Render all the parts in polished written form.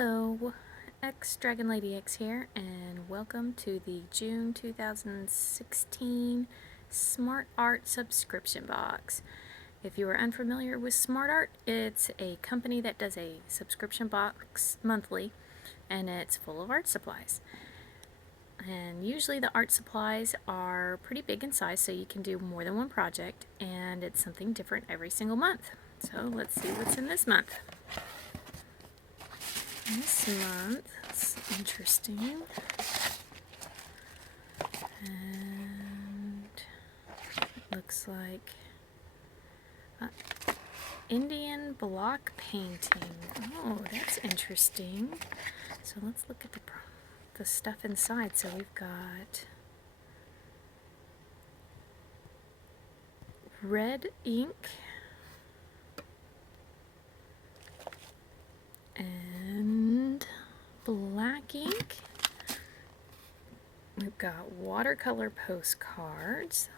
Hello, X Dragon Lady X here, and welcome to the June 2016 Smart Art subscription box. If you are unfamiliar with Smart Art, it's a company that does a subscription box monthly, and it's full of art supplies. And usually the art supplies are pretty big in size, so you can do more than one project, and it's something different every single month. So let's see what's in this month. This month, it's interesting, and it looks like Indian block painting. Oh, that's interesting. So let's look at the stuff inside. So we've got red ink and black ink. We've got watercolor postcards.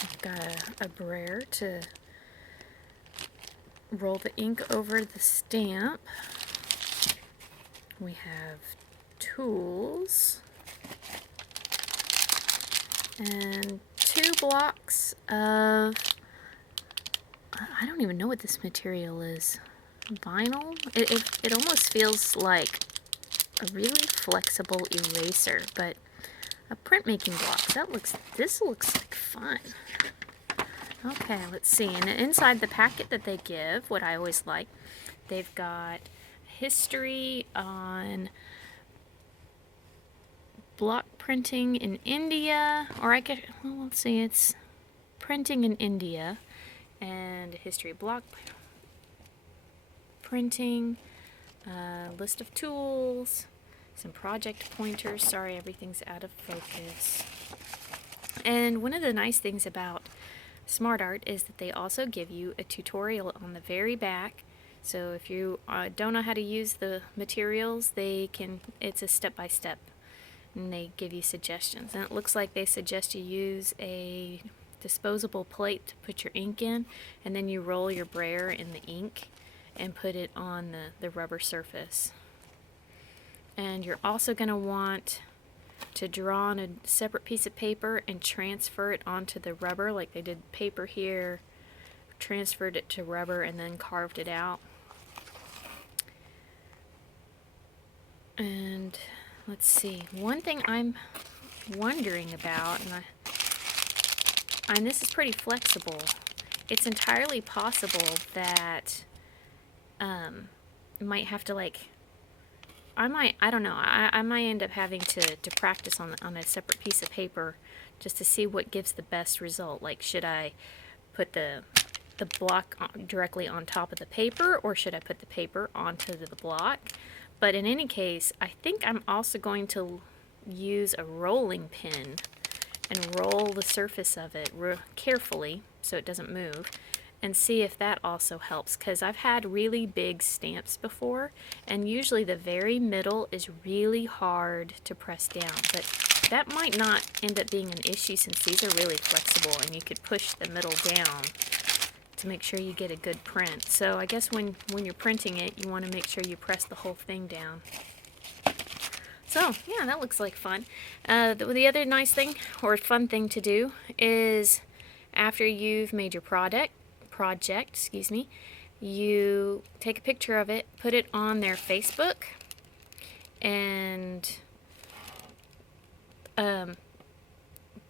We've got a brayer to roll the ink over the stamp. We have tools and 2 blocks of, I don't even know what this material is. Vinyl? It almost feels like a really flexible eraser, but a printmaking block. This looks like fun. Okay, let's see. And inside the packet that they give, what I always like, they've got history on block printing in India, or well, let's see, it's printing in India, and history of block printing, list of tools, some project pointers. Sorry, everything's out of focus. And one of the nice things about Smart Art is that they also give you a tutorial on the very back. So if you don't know how to use the materials, it's a step-by-step, and they give you suggestions. And it looks like they suggest you use a disposable plate to put your ink in, and then you roll your brayer in the ink and put it on the rubber surface. And you're also going to want to draw on a separate piece of paper and transfer it onto the rubber, like they did paper here, transferred it to rubber, and then carved it out. And let's see, one thing I'm wondering about, and this is pretty flexible, it's entirely possible that you might have to, like, I don't know, I might end up having to practice on a separate piece of paper just to see what gives the best result. Like, should I put the block directly on top of the paper, or should I put the paper onto the block? But in any case, I think I'm also going to use a rolling pin and roll the surface of it carefully so it doesn't move, and see if that also helps, because I've had really big stamps before, and usually the very middle is really hard to press down, but that might not end up being an issue since these are really flexible and you could push the middle down to make sure you get a good print. So I guess when you're printing it, you want to make sure you press the whole thing down. So yeah, that looks like fun. The other nice thing, or fun thing to do, is after you've made your project, you take a picture of it, put it on their Facebook, and the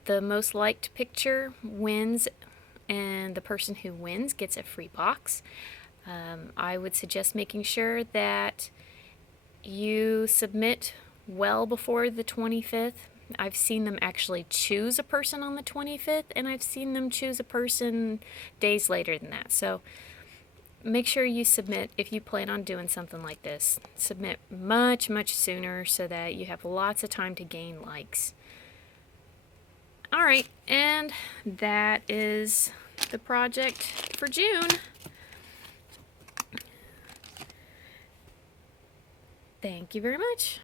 most liked picture wins, and the person who wins gets a free box. I would suggest making sure that you submit well before the 25th. I've seen them actually choose a person on the 25th, and I've seen them choose a person days later than that. So make sure you submit, if you plan on doing something like this, submit much, much sooner so that you have lots of time to gain likes. Alright, and that is the project for June. Thank you very much.